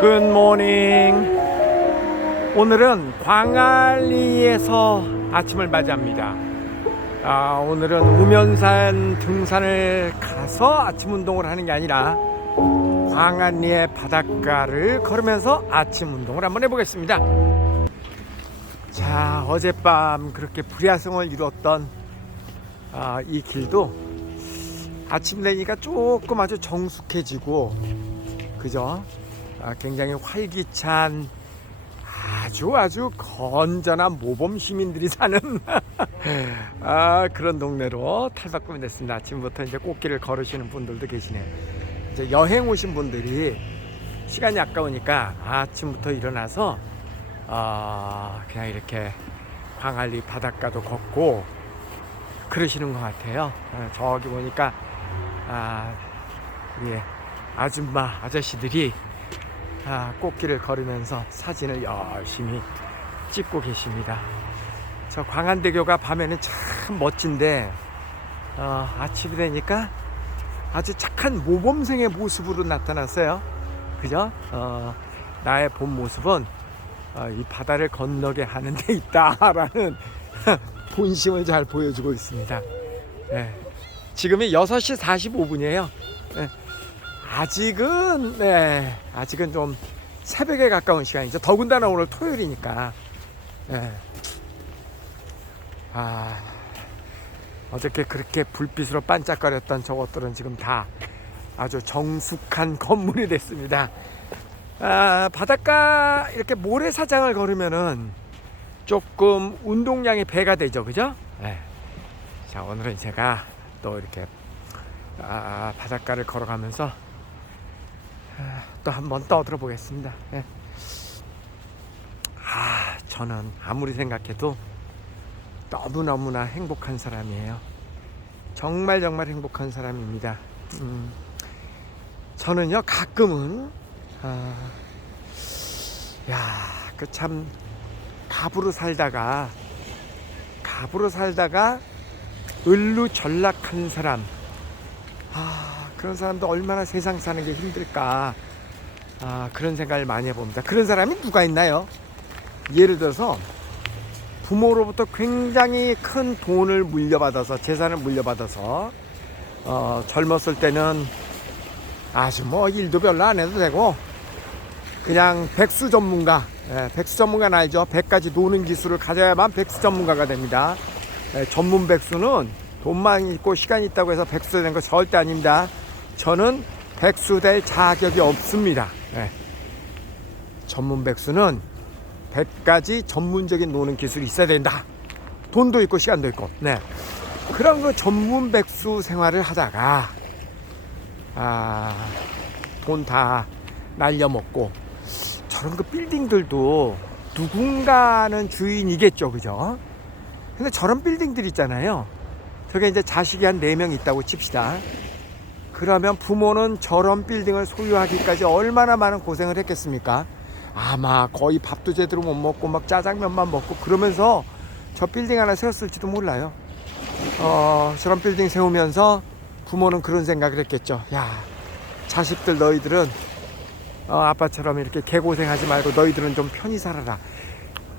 굿모닝. 오늘은 광안리에서 아침을 맞이합니다. 오늘은 우면산 등산을 가서 아침 운동을 하는 게 아니라 광안리의 바닷가를 걸으면서 아침 운동을 한번 해보겠습니다. 자, 어젯밤 그렇게 불야성을 이뤘던 이 길도 아침 되니까 조금 아주 정숙해지고, 그죠? 굉장히 활기찬 아주 건전한 모범 시민들이 사는 그런 동네로 탈바꿈이 됐습니다. 아침부터 이제 꽃길을 걸으시는 분들도 계시네요. 이제 여행 오신 분들이 시간이 아까우니까 아침부터 일어나서 그냥 이렇게 광안리 바닷가도 걷고 그러시는 것 같아요. 저기 보니까 우리 아줌마 아저씨들이 꽃길을 걸으면서 사진을 열심히 찍고 계십니다. 저 광안대교가 밤에는 참 멋진데 아침이 되니까 아주 착한 모범생의 모습으로 나타났어요. 그죠? 나의 본 모습은 이 바다를 건너게 하는 데 있다라는 본심을 잘 보여주고 있습니다. 네. 지금이 6시 45분이에요. 네. 아직은 좀 새벽에 가까운 시간이죠. 더군다나 오늘 토요일이니까. 네. 어저께 그렇게 불빛으로 반짝거렸던 저것들은 지금 다 아주 정숙한 건물이 됐습니다. 바닷가 이렇게 모래사장을 걸으면은 조금 운동량이 배가 되죠, 그죠? 네. 자, 오늘은 제가 또 이렇게 바닷가를 걸어가면서 또 한번 떠들어 보겠습니다. 네. 저는 아무리 생각해도 너무너무나 행복한 사람이에요. 정말 행복한 사람입니다. 저는요, 가끔은 그 참 갑으로 살다가 을루 전락한 사람, 그런 사람도 얼마나 세상 사는 게 힘들까, 그런 생각을 많이 해봅니다. 그런 사람이 누가 있나요? 예를 들어서 부모로부터 굉장히 큰 돈을 물려받아서, 재산을 물려받아서 젊었을 때는 아주 일도 별로 안 해도 되고 그냥 백수 전문가, 백수 전문가는 알죠? 100가지 노는 기술을 가져야만 백수 전문가가 됩니다. 전문 백수는 돈만 있고 시간이 있다고 해서 백수 되는 거 절대 아닙니다. 저는 백수 될 자격이 없습니다. 전문 백수는 100가지 전문적인 노는 기술이 있어야 된다. 돈도 있고 시간도 있고. 그런 그 전문 백수 생활을 하다가 돈 다 날려먹고, 저런 그 빌딩들도 누군가는 주인이겠죠, 그죠? 근데 저런 빌딩들 있잖아요. 저게 이제 자식이 한 4명 있다고 칩시다. 그러면 부모는 저런 빌딩을 소유하기까지 얼마나 많은 고생을 했겠습니까? 아마 거의 밥도 제대로 못 먹고 막 짜장면만 먹고 그러면서 저 빌딩 하나 세웠을지도 몰라요. 저런 빌딩 세우면서 부모는 그런 생각을 했겠죠. 야, 자식들 너희들은 아빠처럼 이렇게 개고생하지 말고 너희들은 좀 편히 살아라.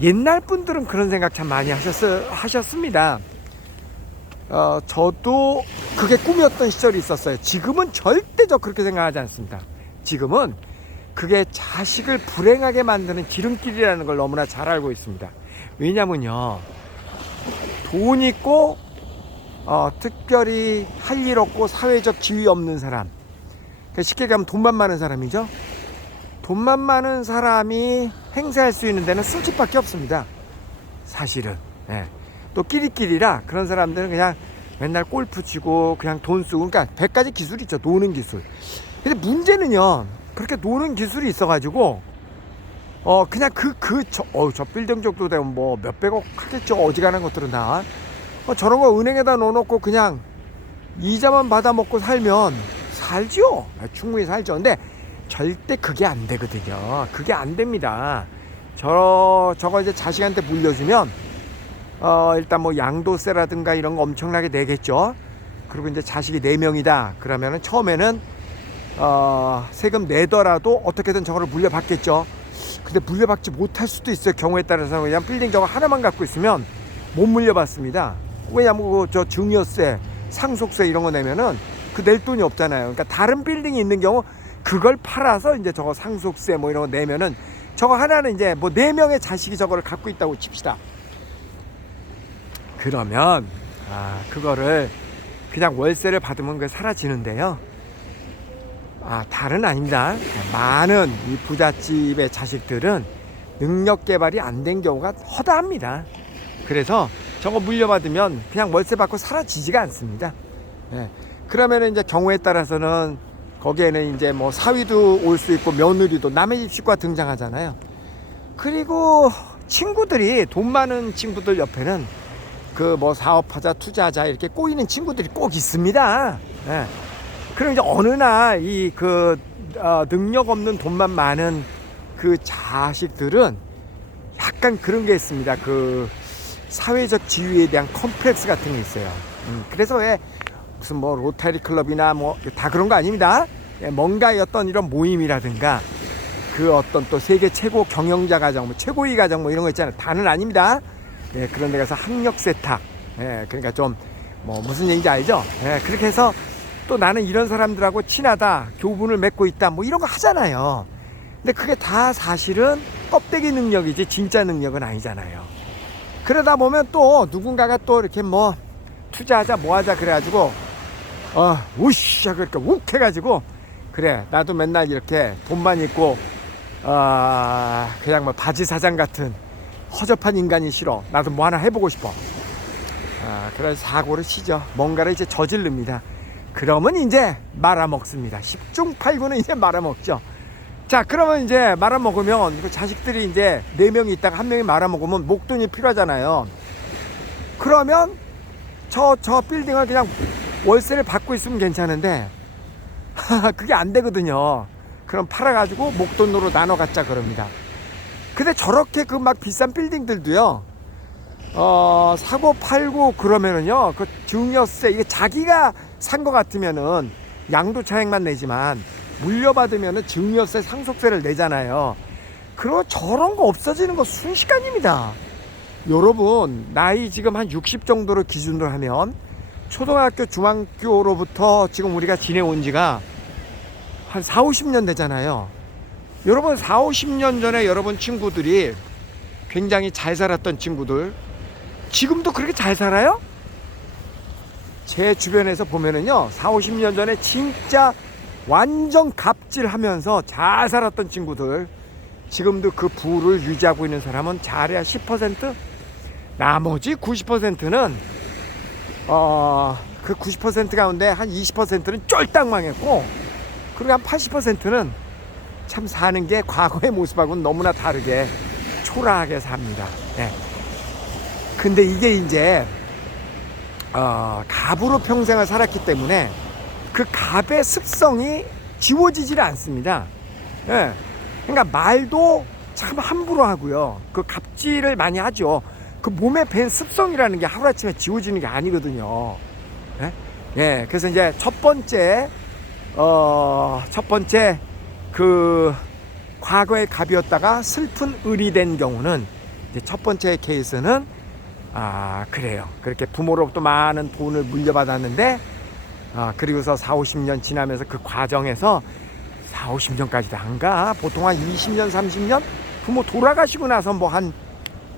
옛날 분들은 그런 생각 참 많이 하셨습니다. 저도 그게 꿈이었던 시절이 있었어요. 지금은 절대적 그렇게 생각하지 않습니다. 지금은 그게 자식을 불행하게 만드는 지름길이라는 걸 너무나 잘 알고 있습니다. 왜냐면요, 돈 있고 특별히 할 일 없고 사회적 지위 없는 사람, 그러니까 쉽게 얘기하면 돈만 많은 사람이죠. 돈만 많은 사람이 행사할 수 있는 데는 술집밖에 없습니다, 사실은. 또 끼리끼리라 그런 사람들은 그냥 맨날 골프 치고 그냥 돈 쓰고, 그러니까 100가지 기술이 있죠, 노는 기술. 근데 문제는요, 그렇게 노는 기술이 있어가지고 그냥 저 빌딩 정도 되면 뭐 몇백억 하겠죠, 어지간한 것들은 다. 저런 거 은행에다 넣어놓고 그냥 이자만 받아먹고 살면 살죠. 충분히 살죠. 근데 절대 그게 안 되거든요. 그게 안 됩니다. 저거 이제 자식한테 물려주면 일단 뭐 양도세라든가 이런 거 엄청나게 내겠죠. 그리고 이제 자식이 4명이다 그러면은 처음에는 세금 내더라도 어떻게든 저거를 물려받겠죠. 근데 물려받지 못할 수도 있어요. 경우에 따라서. 그냥 빌딩 저거 하나만 갖고 있으면 못 물려받습니다. 왜냐면 저 증여세, 상속세 이런 거 내면은 그 낼 돈이 없잖아요. 그러니까 다른 빌딩이 있는 경우 그걸 팔아서 이제 저거 상속세 뭐 이런 거 내면은 저거 하나는 이제 뭐 4명의 자식이 저거를 갖고 있다고 칩시다. 그러면 그거를 그냥 월세를 받으면 그게 사라지는데요. 다른 아닙니다. 많은 이 부잣집의 자식들은 능력 개발이 안 된 경우가 허다합니다. 그래서 저거 물려받으면 그냥 월세 받고 사라지지가 않습니다. 예. 그러면 이제 경우에 따라서는 거기에는 이제 뭐 사위도 올 수 있고 며느리도 남의 집 식구가 등장하잖아요. 그리고 친구들이 돈 많은 친구들 옆에는 그 뭐 사업하자 투자하자 이렇게 꼬이는 친구들이 꼭 있습니다. 예. 그럼 이제 어느 날 이 능력 없는 돈만 많은 그 자식들은 약간 그런 게 있습니다. 그 사회적 지위에 대한 컴플렉스 같은 게 있어요. 그래서 왜 무슨 뭐 로타리 클럽이나 뭐 다 그런 거 아닙니다. 뭔가의 어떤 이런 모임이라든가 그 어떤 또 세계 최고 경영자 가정, 뭐 최고위 가정 뭐 이런 거 있잖아요. 다는 아닙니다. 그런 데 가서 학력 세탁. 그러니까 좀 뭐 무슨 얘기인지 알죠? 그렇게 해서 또 나는 이런 사람들하고 친하다, 교분을 맺고 있다, 뭐 이런 거 하잖아요. 근데 그게 다 사실은 껍데기 능력이지 진짜 능력은 아니잖아요. 그러다 보면 또 누군가가 또 이렇게 뭐 투자하자 뭐 하자 그래가지고 우샤 그렇게 욱 해가지고 그래 나도 맨날 이렇게 돈만 있고 그냥 뭐 바지 사장 같은 허접한 인간이 싫어, 나도 뭐 하나 해보고 싶어. 그래서 사고를 치죠. 뭔가를 이제 저지릅니다. 그러면 이제 말아먹습니다. 10중 8구는 이제 말아먹죠. 자, 그러면 이제 말아먹으면 그 자식들이 이제 4명이 있다가 1명이 말아먹으면 목돈이 필요하잖아요. 그러면 저 빌딩을 그냥 월세를 받고 있으면 괜찮은데 그게 안 되거든요. 그럼 팔아가지고 목돈으로 나눠 갖자 그럽니다. 근데 저렇게 그 막 비싼 빌딩들도요, 사고 팔고 그러면은요, 그 증여세, 이게 자기가 산 거 같으면은 양도차익만 내지만 물려받으면은 증여세, 상속세를 내잖아요. 그리고 저런 거 없어지는 거 순식간입니다. 여러분, 나이 지금 한 60 정도로 기준으로 하면 초등학교, 중학교로부터 지금 우리가 지내온 지가 한 4, 50년 되잖아요. 여러분, 4, 50년 전에 여러분 친구들이 굉장히 잘 살았던 친구들, 지금도 그렇게 잘 살아요? 제 주변에서 보면은요, 4, 50년 전에 진짜 완전 갑질하면서 잘 살았던 친구들, 지금도 그 부를 유지하고 있는 사람은 잘해야 10%? 나머지 90%는 그 90% 가운데 한 20%는 쫄딱 망했고, 그리고 한 80%는 참 사는 게 과거의 모습하고는 너무나 다르게 초라하게 삽니다. 네. 근데 이게 이제 갑으로 평생을 살았기 때문에 그 갑의 습성이 지워지질 않습니다. 네. 그러니까 말도 참 함부로 하고요. 그 갑질을 많이 하죠. 그 몸에 밴 습성이라는 게 하루아침에 지워지는 게 아니거든요. 네? 예, 그래서 이제 첫 번째 그 과거의 갑이었다가 슬픈 을이 된 경우는 이제 첫 번째 케이스는 그래요. 그렇게 부모로부터 많은 돈을 물려받았는데 그리고서 4, 50년 지나면서 그 과정에서 4, 50년까지도 안 가. 보통 한 20년, 30년 부모 돌아가시고 나서 뭐 한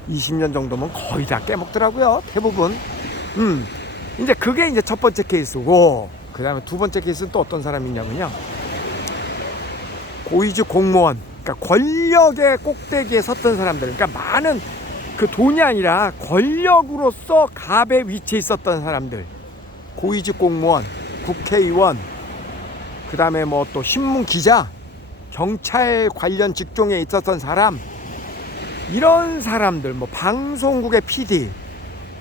20년 정도면 거의 다 깨먹더라고요. 대부분. 이제 그게 이제 첫 번째 케이스고, 그 다음에 두 번째 케이스는 또 어떤 사람이냐면요, 고위직 공무원, 그러니까 권력의 꼭대기에 섰던 사람들, 그러니까 많은 그 돈이 아니라 권력으로서 갑의 위치에 있었던 사람들, 고위직 공무원, 국회의원, 그 다음에 뭐 또 신문 기자, 경찰 관련 직종에 있었던 사람, 이런 사람들, 뭐 방송국의 PD,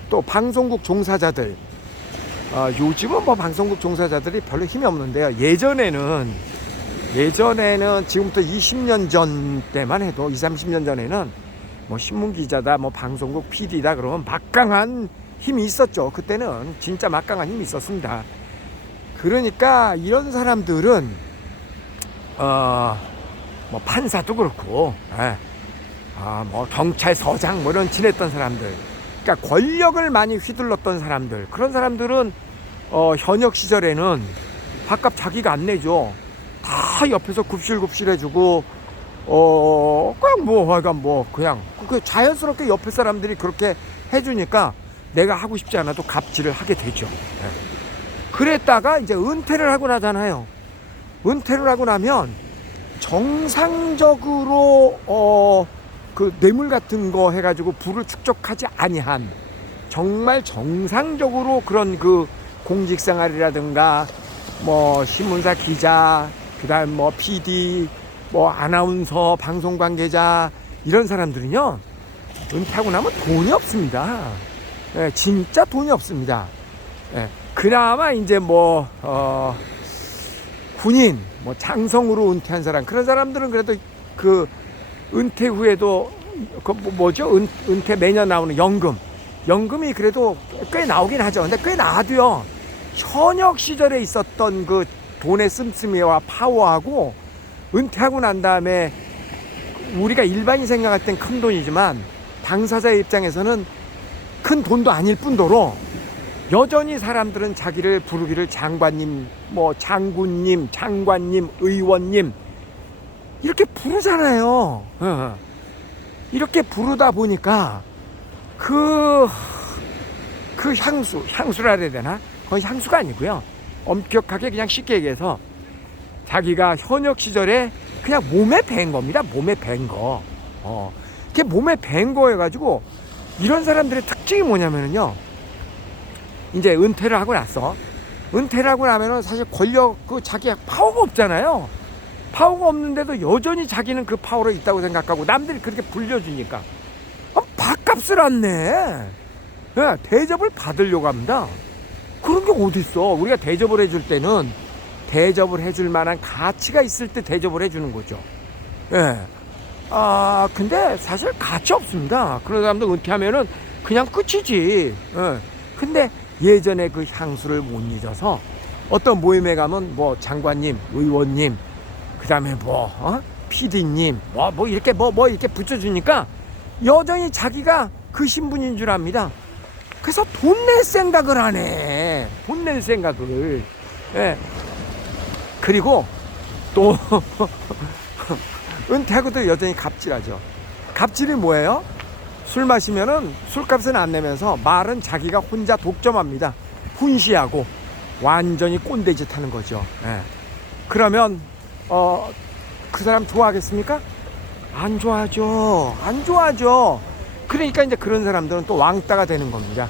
또 방송국 종사자들, 요즘은 뭐 방송국 종사자들이 별로 힘이 없는데요. 예전에는 지금부터 20년 전 때만 해도 20, 30년 전에는 뭐 신문 기자다, 뭐 방송국 PD다 그러면 막강한 힘이 있었죠. 그때는 진짜 막강한 힘이 있었습니다. 그러니까 이런 사람들은 뭐 판사도 그렇고, 예. 뭐 경찰서장 뭐 이런 지냈던 사람들, 그러니까 권력을 많이 휘둘렀던 사람들, 그런 사람들은 현역 시절에는 밥값 자기가 안 내죠. 다 옆에서 굽실굽실 해주고, 그냥 뭐 하여간 뭐 그냥 그 자연스럽게 옆에 사람들이 그렇게 해주니까 내가 하고 싶지 않아도 갑질을 하게 되죠. 예. 그랬다가 이제 은퇴를 하고 나잖아요. 은퇴를 하고 나면 정상적으로 그 뇌물 같은 거 해가지고 부를 축적하지 아니한 정말 정상적으로 그런 그 공직생활이라든가 뭐 신문사 기자, 그다음 뭐 PD, 뭐 아나운서, 방송 관계자 이런 사람들은요 은퇴하고 나면 돈이 없습니다. 예, 진짜 돈이 없습니다. 예, 그나마 이제 뭐 군인, 뭐 장성으로 은퇴한 사람, 그런 사람들은 그래도 그 은퇴 후에도 그 뭐죠? 은퇴 매년 나오는 연금이 그래도 꽤 나오긴 하죠. 근데 꽤 나와도요, 현역 시절에 있었던 그 돈의 씀씀이와 파워하고 은퇴하고 난 다음에 우리가 일반인 생각할 땐 큰 돈이지만 당사자의 입장에서는 큰 돈도 아닐 뿐더러 여전히 사람들은 자기를 부르기를 장관님, 뭐 장군님, 장관님, 의원님 이렇게 부르잖아요. 이렇게 부르다 보니까 그 향수라 해야 되나? 거의 향수가 아니고요. 엄격하게 그냥 쉽게 얘기해서 자기가 현역 시절에 그냥 몸에 밴 겁니다. 몸에 밴 거. 그게 몸에 밴 거여가지고 이런 사람들의 특징이 뭐냐면요. 이제 은퇴를 하고 났어. 은퇴를 하고 나면은 사실 권력, 자기 파워가 없잖아요. 파워가 없는데도 여전히 자기는 그 파워로 있다고 생각하고 남들이 그렇게 불려주니까 밥값을 안 내. 예, 대접을 받으려고 합니다. 그런 게 어딨어. 우리가 대접을 해줄 때는 대접을 해줄 만한 가치가 있을 때 대접을 해주는 거죠. 예. 근데 사실 가치 없습니다. 그런 사람들 은퇴하면은 그냥 끝이지. 예. 근데 예전에 그 향수를 못 잊어서 어떤 모임에 가면 뭐 장관님, 의원님, 그 다음에 PD님, 뭐 이렇게 이렇게 붙여주니까 여전히 자기가 그 신분인 줄 압니다. 그래서 돈 낼 생각을 하네. 돈 낼 생각을. 예. 그리고 또 은퇴하고도 여전히 갑질하죠. 갑질이 뭐예요? 술 마시면은 술값은 안 내면서 말은 자기가 혼자 독점합니다. 훈시하고 완전히 꼰대짓 하는 거죠. 예. 그러면 그 사람 좋아하겠습니까? 안 좋아하죠. 안 좋아하죠. 그러니까 이제 그런 사람들은 또 왕따가 되는 겁니다.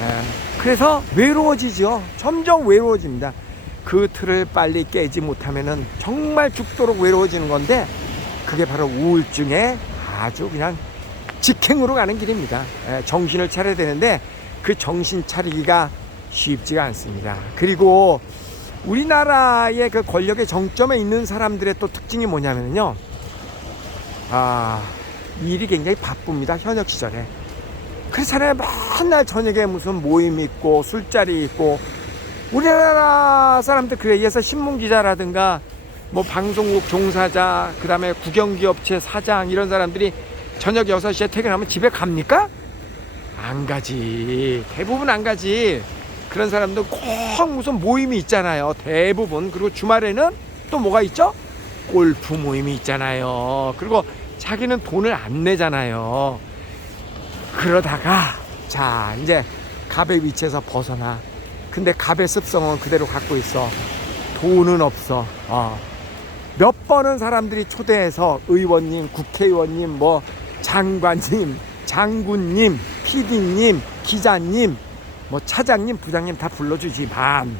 예. 그래서 외로워지죠. 점점 외로워집니다. 그 틀을 빨리 깨지 못하면은 정말 죽도록 외로워지는 건데 그게 바로 우울증의 아주 그냥 직행으로 가는 길입니다. 예, 정신을 차려야 되는데 그 정신 차리기가 쉽지가 않습니다. 그리고 우리나라의 그 권력의 정점에 있는 사람들의 또 특징이 뭐냐면요. 일이 굉장히 바쁩니다. 현역 시절에. 그렇잖아요. 맨날 저녁에 무슨 모임 있고 술자리 있고. 우리나라 사람들 그래. 예서 신문기자라든가 뭐 방송국 종사자, 그 다음에 국영기업체 사장 이런 사람들이 저녁 6시에 퇴근하면 집에 갑니까? 안 가지. 대부분 안 가지. 그런 사람들 꼭 무슨 모임이 있잖아요. 대부분. 그리고 주말에는 또 뭐가 있죠? 골프 모임이 있잖아요. 그리고 자기는 돈을 안 내잖아요. 그러다가 자 이제 갑의 위치에서 벗어나. 근데 갑의 습성은 그대로 갖고 있어. 돈은 없어. 몇 번은 사람들이 초대해서 의원님, 국회의원님, 뭐 장관님, 장군님, PD님, 기자님, 뭐 차장님, 부장님 다 불러주지만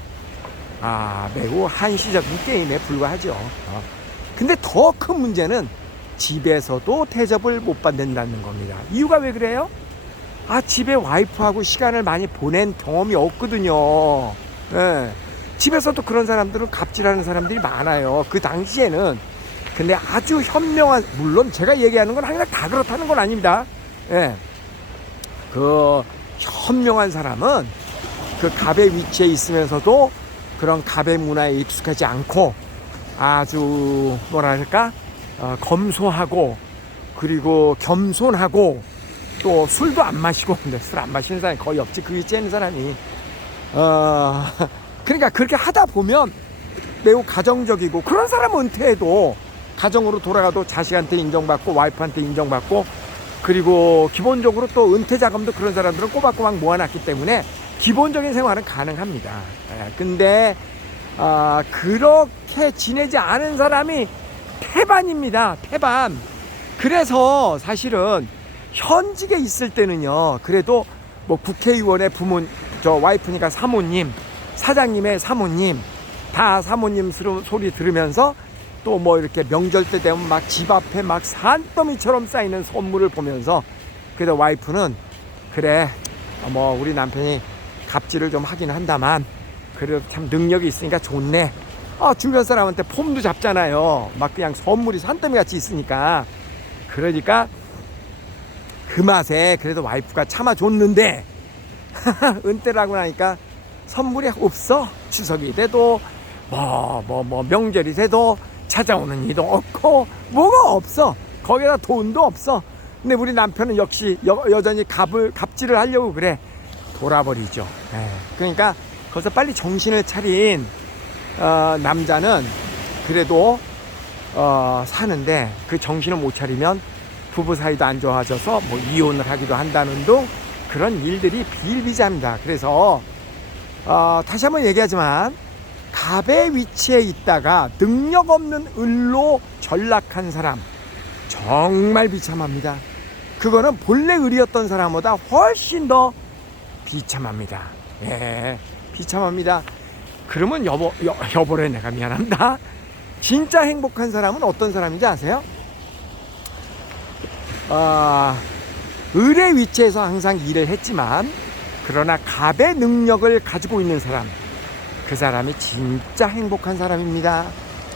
매우 한시적인 게임에 불과하죠. 근데 더 큰 문제는 집에서도 대접을 못 받는다는 겁니다. 이유가 왜 그래요? 집에 와이프하고 시간을 많이 보낸 경험이 없거든요. 예. 집에서도 그런 사람들은 갑질하는 사람들이 많아요. 그 당시에는. 근데 아주 현명한, 물론 제가 얘기하는 건 항상 다 그렇다는 건 아닙니다. 예. 그 현명한 사람은 그 갑의 위치에 있으면서도 그런 갑의 문화에 익숙하지 않고 아주 뭐랄까 검소하고 그리고 겸손하고 또 술도 안 마시고, 근데 술 안 마시는 사람이 거의 없지. 그 위치에 있는 사람이 그러니까 그렇게 하다 보면 매우 가정적이고, 그런 사람은 은퇴해도 가정으로 돌아가도 자식한테 인정받고 와이프한테 인정받고, 그리고 기본적으로 또 은퇴 자금도 그런 사람들은 꼬박꼬박 모아놨기 때문에 기본적인 생활은 가능합니다. 근데 그렇게 지내지 않은 사람이 태반입니다. 태반. 그래서 사실은 현직에 있을 때는요, 그래도 뭐 국회의원의 저 와이프니까 사모님, 사장님의 사모님, 다 사모님 소리 들으면서 또 뭐 이렇게 명절 때 되면 막 집 앞에 막 산더미처럼 쌓이는 선물을 보면서, 그래도 와이프는 그래 뭐 우리 남편이 갑질을 좀 하긴 한다만 그래도 참 능력이 있으니까 좋네. 주변 사람한테 폼도 잡잖아요. 막 그냥 선물이 산더미 같이 있으니까. 그러니까 그 맛에 그래도 와이프가 참아줬는데 은퇴를 하고 나니까 선물이 없어. 추석이 돼도 뭐 명절이 돼도 찾아오는 이도 없고 뭐가 없어. 거기다 돈도 없어. 근데 우리 남편은 역시 여전히 갑질을 하려고 그래. 돌아버리죠. 그러니까 거기서 빨리 정신을 차린 남자는 그래도 사는데, 그 정신을 못 차리면 부부 사이도 안 좋아져서 뭐 이혼을 하기도 한다는 등 그런 일들이 비일비재합니다. 그래서 다시 한번 얘기하지만 갑의 위치에 있다가 능력 없는 을로 전락한 사람 정말 비참합니다. 그거는 본래 을이었던 사람보다 훨씬 더 비참합니다. 비참합니다. 그러면 여보래, 내가 미안합니다. 진짜 행복한 사람은 어떤 사람인지 아세요? 을의 위치에서 항상 일을 했지만 그러나 갑의 능력을 가지고 있는 사람, 그 사람이 진짜 행복한 사람입니다.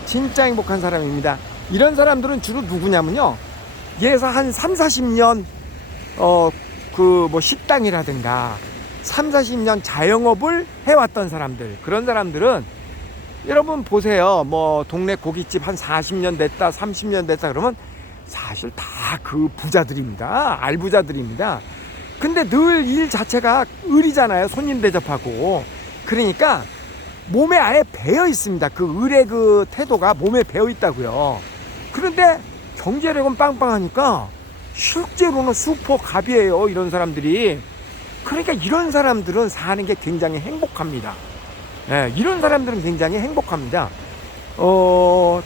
진짜 행복한 사람입니다. 이런 사람들은 주로 누구냐면요, 예에서 한 30-40년 그 뭐 식당이라든가 30-40년 자영업을 해왔던 사람들, 그런 사람들은 여러분 보세요. 뭐 동네 고깃집 한 40년 됐다 30년 됐다 그러면 사실 다 그 부자들입니다. 알부자들입니다. 근데 늘 일 자체가 을이잖아요. 손님 대접하고. 그러니까 몸에 아예 배어 있습니다. 그 을의 그 태도가 몸에 배어 있다고요. 그런데 경제력은 빵빵하니까 실제로는 슈퍼 갑이에요, 이런 사람들이. 그러니까 이런 사람들은 사는 게 굉장히 행복합니다. 이런 사람들은 굉장히 행복합니다.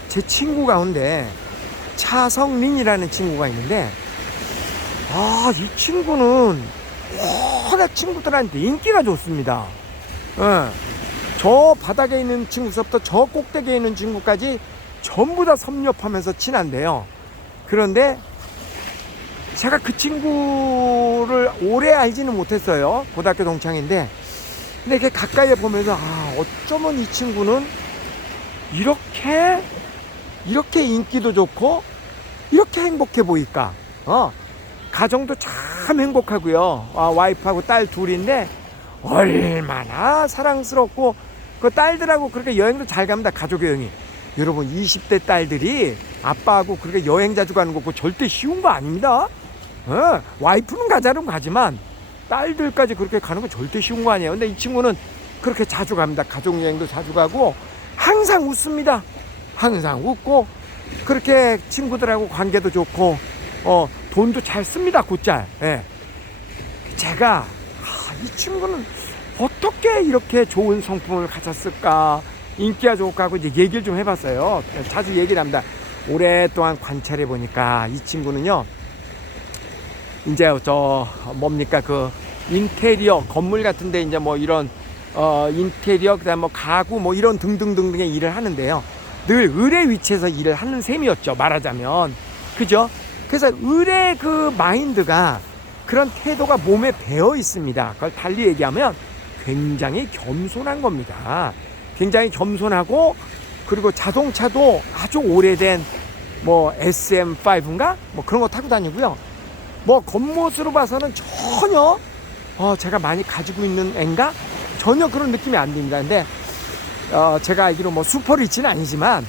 제 친구 가운데 차성린이라는 친구가 있는데, 이 친구는 워낙 친구들한테 인기가 좋습니다. 저 바닥에 있는 친구서부터 저 꼭대기에 있는 친구까지 전부 다 섭렵하면서 친한데요. 그런데 제가 그 친구를 오래 알지는 못했어요. 고등학교 동창인데, 근데 이렇게 가까이에 보면서 어쩌면 이 친구는 이렇게 인기도 좋고 이렇게 행복해 보일까. 가정도 참 행복하고요. 와이프하고 딸 둘인데 얼마나 사랑스럽고, 그 딸들하고 그렇게 여행도 잘 갑니다. 가족 여행이. 여러분 20대 딸들이 아빠하고 그렇게 여행 자주 가는 거 절대 쉬운 거 아닙니다. 와이프는 가자면 가지만 딸들까지 그렇게 가는 거 절대 쉬운 거 아니에요. 근데 이 친구는 그렇게 자주 갑니다. 가족 여행도 자주 가고 항상 웃습니다. 항상 웃고 그렇게 친구들하고 관계도 좋고 돈도 잘 씁니다. 곧잘. 제가 이 친구는 어떻게 이렇게 좋은 성품을 가졌을까, 인기가 좋을까 하고 이제 얘기를 좀 해봤어요. 자주 얘기를 합니다. 오랫동안 관찰해 보니까 이 친구는요, 이제 뭡니까 그 인테리어 건물 같은데 이제 뭐 이런 인테리어, 그다음 뭐 가구 뭐 이런 등등등등의 일을 하는데요. 늘 을의 위치에서 일을 하는 셈이었죠, 말하자면. 그죠? 그래서 을의 그 마인드가, 그런 태도가 몸에 배어 있습니다. 그걸 달리 얘기하면 굉장히 겸손한 겁니다. 굉장히 겸손하고, 그리고 자동차도 아주 오래된 뭐 SM5인가 뭐 그런 거 타고 다니고요. 뭐 겉모습으로 봐서는 전혀 제가 많이 가지고 있는 앤가 전혀 그런 느낌이 안 듭니다. 근데 제가 알기로 뭐 슈퍼리치는 아니지만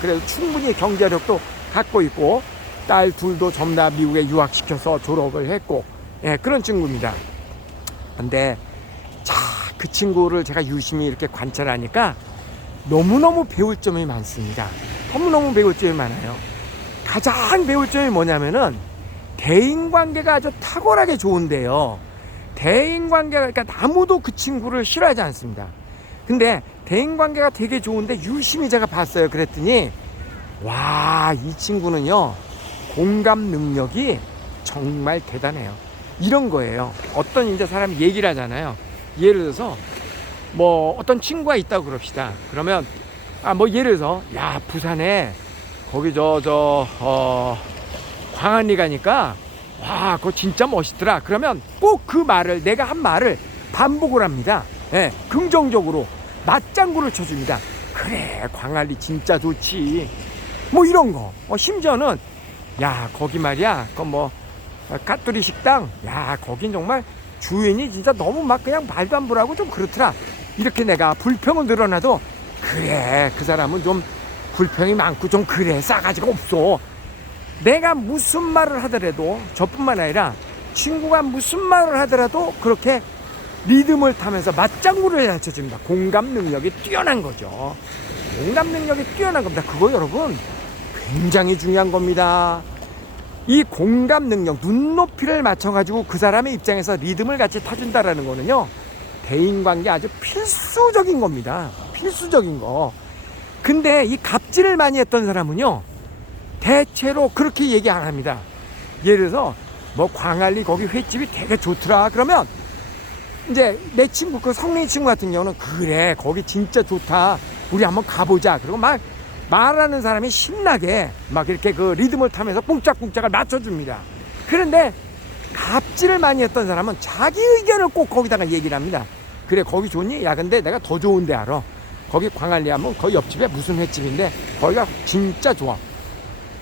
그래도 충분히 경제력도 갖고 있고 딸 둘도 전부 다 미국에 유학시켜서 졸업을 했고 그런 친구입니다. 근데 자, 그 친구를 제가 유심히 이렇게 관찰하니까 너무너무 배울 점이 많습니다. 너무너무 배울 점이 많아요. 가장 배울 점이 뭐냐면은 대인관계가 아주 탁월하게 좋은데요. 대인관계가, 그러니까 아무도 그 친구를 싫어하지 않습니다. 근데 대인관계가 되게 좋은데 유심히 제가 봤어요. 그랬더니 와, 이 친구는요 공감 능력이 정말 대단해요. 이런 거예요. 어떤 이제 사람이 얘기를 하잖아요. 예를 들어서 뭐 어떤 친구가 있다고 그럽시다. 그러면 뭐 예를 들어서 야, 부산에 거기 광안리 가니까 와, 그거 진짜 멋있더라. 그러면 꼭 그 말을, 내가 한 말을 반복을 합니다. 긍정적으로 맞장구를 쳐줍니다. 그래, 광안리 진짜 좋지. 뭐 이런 거. 심지어는 야, 거기 말이야, 그 뭐 까뚜리 식당, 야, 거긴 정말 주인이 진짜 너무 막 그냥 말도 안 불하고 좀 그렇더라. 이렇게 내가 불평을 늘어나도 그래, 그 사람은 좀 불평이 많고 좀 그래, 싸가지가 없어. 내가 무슨 말을 하더라도, 저뿐만 아니라 친구가 무슨 말을 하더라도 그렇게 리듬을 타면서 맞장구를 잘 쳐줍니다. 공감 능력이 뛰어난 거죠. 공감 능력이 뛰어난 겁니다. 그거 여러분 굉장히 중요한 겁니다. 이 공감 능력, 눈높이를 맞춰가지고 그 사람의 입장에서 리듬을 같이 타준다라는 거는요, 대인관계 아주 필수적인 겁니다. 필수적인 거. 근데 이 갑질을 많이 했던 사람은요, 대체로 그렇게 얘기 안 합니다. 예를 들어서 뭐 광안리 거기 횟집이 되게 좋더라. 그러면 이제 내 친구, 그 성민이 친구 같은 경우는 그래, 거기 진짜 좋다, 우리 한번 가보자. 그리고 막 말하는 사람이 신나게 막 이렇게 그 리듬을 타면서 꿍짝꿍짝을 맞춰줍니다. 그런데 갑질을 많이 했던 사람은 자기 의견을 꼭 거기다가 얘기를 합니다. 그래, 거기 좋니? 야, 근데 내가 더 좋은 데 알아. 거기 광안리 하면 거기 옆집에 무슨 횟집인데 거기가 진짜 좋아.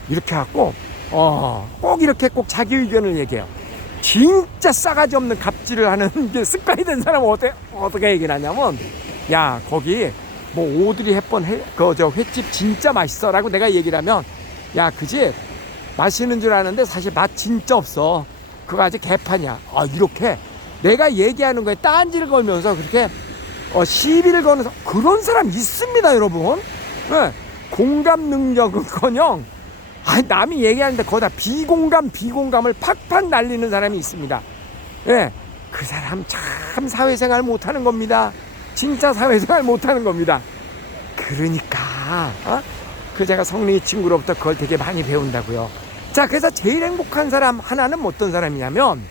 이렇게 하고 꼭 이렇게 꼭 자기 의견을 얘기해요. 진짜 싸가지 없는 갑질을 하는 게 습관이 된 사람은 어떻게 얘기를 하냐면, 야, 거기 뭐 오드리 헵번 횟집 진짜 맛있어 라고 내가 얘기를 하면, 야, 그 집 맛있는 줄 아는데 사실 맛 진짜 없어, 그거 아주 개판이야. 이렇게 내가 얘기하는 거에 딴지를 걸면서 그렇게 시비를 거는 그런 사람 있습니다, 여러분. 네. 공감 능력은커녕 남이 얘기하는데 거기다 비공감을 팍팍 날리는 사람이 있습니다. 예, 그 사람 참 사회생활 못하는 겁니다. 진짜 사회생활 못하는 겁니다. 그러니까 그 제가 성린이 친구로부터 그걸 되게 많이 배운다고요. 자, 그래서 제일 행복한 사람 하나는 어떤 사람이냐면,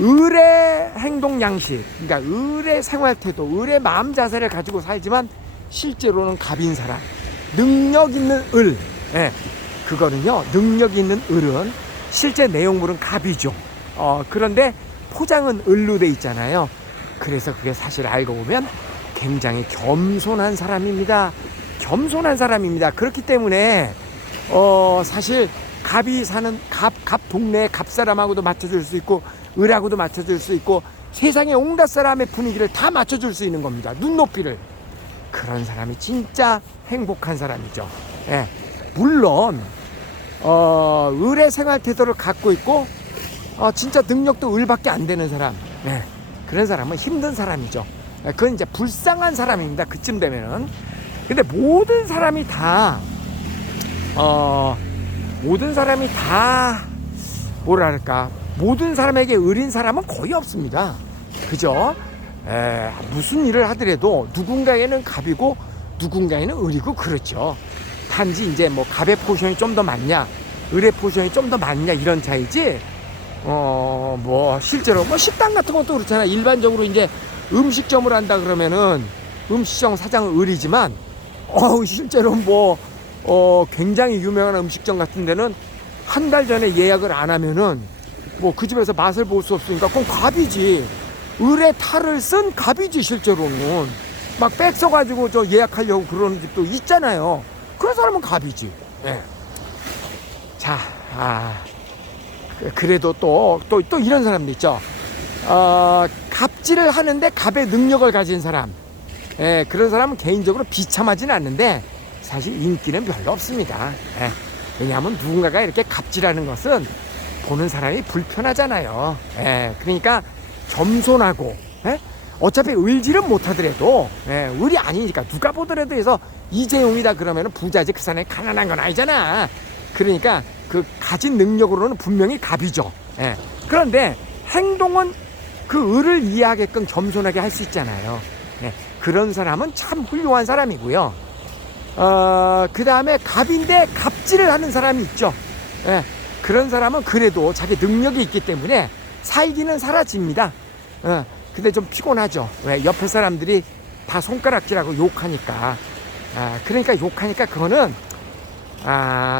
을의 행동 양식, 그러니까 을의 생활 태도, 을의 마음 자세를 가지고 살지만 실제로는 갑인 사람, 능력 있는 을. 그거는요, 능력 있는 을은 실제 내용물은 갑이죠. 그런데 포장은 을로 돼 있잖아요. 그래서 그게 사실 알고 보면 굉장히 겸손한 사람입니다. 겸손한 사람입니다. 그렇기 때문에 사실 갑이 사는 갑 동네에 갑 사람하고도 맞춰줄 수 있고, 을하고도 맞춰줄 수 있고, 세상의 온갖 사람의 분위기를 다 맞춰줄 수 있는 겁니다. 눈높이를. 그런 사람이 진짜 행복한 사람이죠. 물론 을의 생활 태도를 갖고 있고 진짜 능력도 을밖에 안 되는 사람, 그런 사람은 힘든 사람이죠. 그건 이제 불쌍한 사람입니다. 그쯤 되면은. 근데 모든 사람이 다 뭐랄까, 모든 사람에게 을인 사람은 거의 없습니다. 그죠? 무슨 일을 하더라도 누군가에는 갑이고 누군가에는 을이고 그렇죠. 단지 이제 뭐 갑의 포션이 좀 더 많냐, 을의 포션이 좀 더 많냐, 이런 차이지. 뭐 실제로 뭐 식당 같은 것도 그렇잖아. 일반적으로 이제 음식점을 한다 그러면은 음식점 사장은 을이지만 실제로 뭐 굉장히 유명한 음식점 같은 데는 한 달 전에 예약을 안 하면은 뭐 그 집에서 맛을 볼 수 없으니까 그건 갑이지. 을의 탈을 쓴 갑이지. 실제로는 막 백 써가지고 저 예약하려고 그러는 집도 있잖아요. 그런 사람은 갑이지. 자, 그래도 또 이런 사람도 있죠. 갑질을 하는데 갑의 능력을 가진 사람. 예, 그런 사람은 개인적으로 비참하진 않는데 사실 인기는 별로 없습니다. 예, 왜냐하면 누군가가 이렇게 갑질하는 것은 보는 사람이 불편하잖아요. 예, 그러니까 겸손하고, 예? 어차피 을지는 못하더라도, 예, 을이 아니니까 누가 보더라도 해서 이재용이다 그러면 부자지 그 사람이 가난한 건 아니잖아. 그러니까 그 가진 능력으로는 분명히 갑이죠. 예. 그런데 행동은 그 을을 이해하게끔 겸손하게 할 수 있잖아요. 예. 그런 사람은 참 훌륭한 사람이고요. 그 다음에 갑인데 갑질을 하는 사람이 있죠. 예. 그런 사람은 그래도 자기 능력이 있기 때문에 살기는 사라집니다. 근데 좀 피곤하죠. 왜? 옆에 사람들이 다 손가락질하고 욕하니까. 그러니까 욕하니까 그거는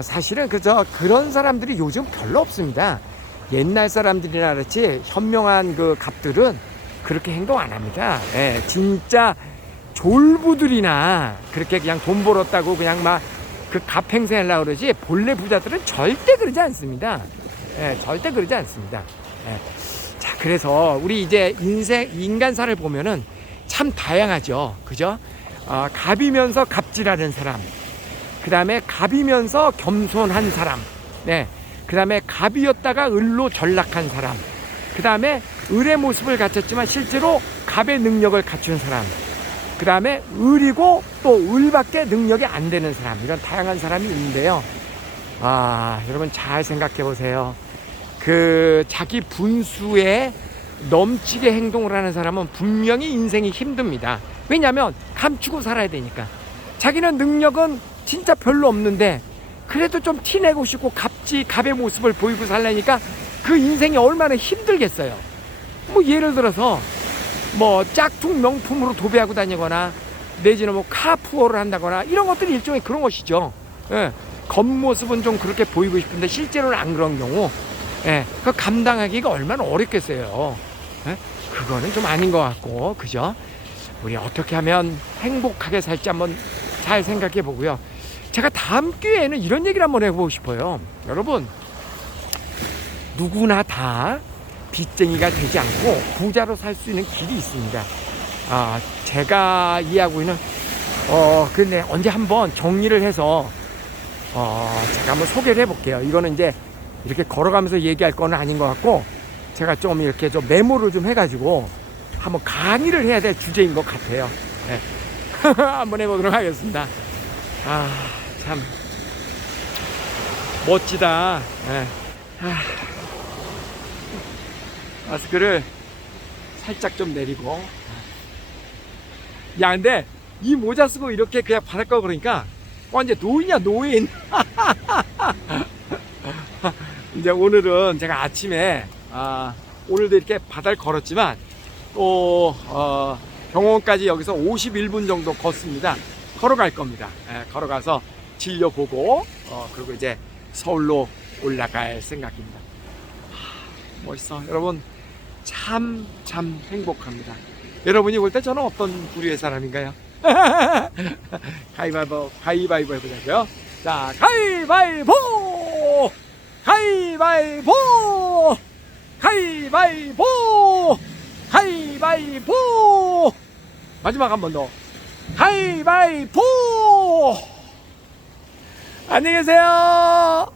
사실은 그런 사람들이 요즘 별로 없습니다. 옛날 사람들이나 그렇지 현명한 그 갑들은 그렇게 행동 안 합니다. 예, 진짜 졸부들이나 그렇게 그냥 돈 벌었다고 그냥 막 그 갑 행세하려고 그러지 본래 부자들은 절대 그러지 않습니다. 예, 절대 그러지 않습니다. 예. 자, 그래서 우리 이제 인간사를 보면은 참 다양하죠. 그죠? 갑이면서 갑질하는 사람, 그 다음에 갑이면서 겸손한 사람, 네. 그 다음에 갑이었다가 을로 전락한 사람, 그 다음에 을의 모습을 갖췄지만 실제로 갑의 능력을 갖춘 사람, 그 다음에 을이고 또 을밖에 능력이 안 되는 사람, 이런 다양한 사람이 있는데요. 여러분 잘 생각해 보세요. 그 자기 분수에 넘치게 행동을 하는 사람은 분명히 인생이 힘듭니다. 왜냐하면 감추고 살아야 되니까. 자기는 능력은 진짜 별로 없는데 그래도 좀 티내고 싶고 갑의 모습을 보이고 살려니까 그 인생이 얼마나 힘들겠어요. 뭐 예를 들어서 뭐 짝퉁 명품으로 도배하고 다니거나 내지는 뭐 카푸어를 한다거나 이런 것들이 일종의 그런 것이죠. 예, 겉모습은 좀 그렇게 보이고 싶은데 실제로는 안 그런 경우, 예, 그 감당하기가 얼마나 어렵겠어요. 예? 그거는 좀 아닌 것 같고, 그죠? 우리 어떻게 하면 행복하게 살지 한번 잘 생각해 보고요. 제가 다음 기회에는 이런 얘기를 한번 해보고 싶어요. 여러분, 누구나 다 빚쟁이가 되지 않고 부자로 살 수 있는 길이 있습니다. 제가 이해하고 있는, 근데 언제 한번 정리를 해서, 제가 한번 소개를 해볼게요. 이거는 이제 이렇게 걸어가면서 얘기할 건 아닌 것 같고, 제가 좀 이렇게 좀 메모를 좀 해가지고 한번 강의를 해야 될 주제인 것 같아요. 네. 한번 해보도록 하겠습니다. 참 멋지다. 네. 마스크를 살짝 좀 내리고. 야, 근데 이 모자 쓰고 이렇게 그냥 바닷가 그러니까 완전 노인이야, 노인. 이제 오늘은 제가 아침에 오늘도 이렇게 바다를 걸었지만 또 병원까지 여기서 51분 정도 걷습니다. 걸어갈 겁니다. 걸어가서 진료보고 그리고 이제 서울로 올라갈 생각입니다. 멋있어. 여러분 참 행복합니다. 여러분이 볼 때 저는 어떤 부류의 사람인가요? 가위바위보 해보자고요. 자, 가위바위보! 가위바위보! 가위바위보! 가위바위보! 마지막 한 번 더. 가위바위보! 안녕히 계세요.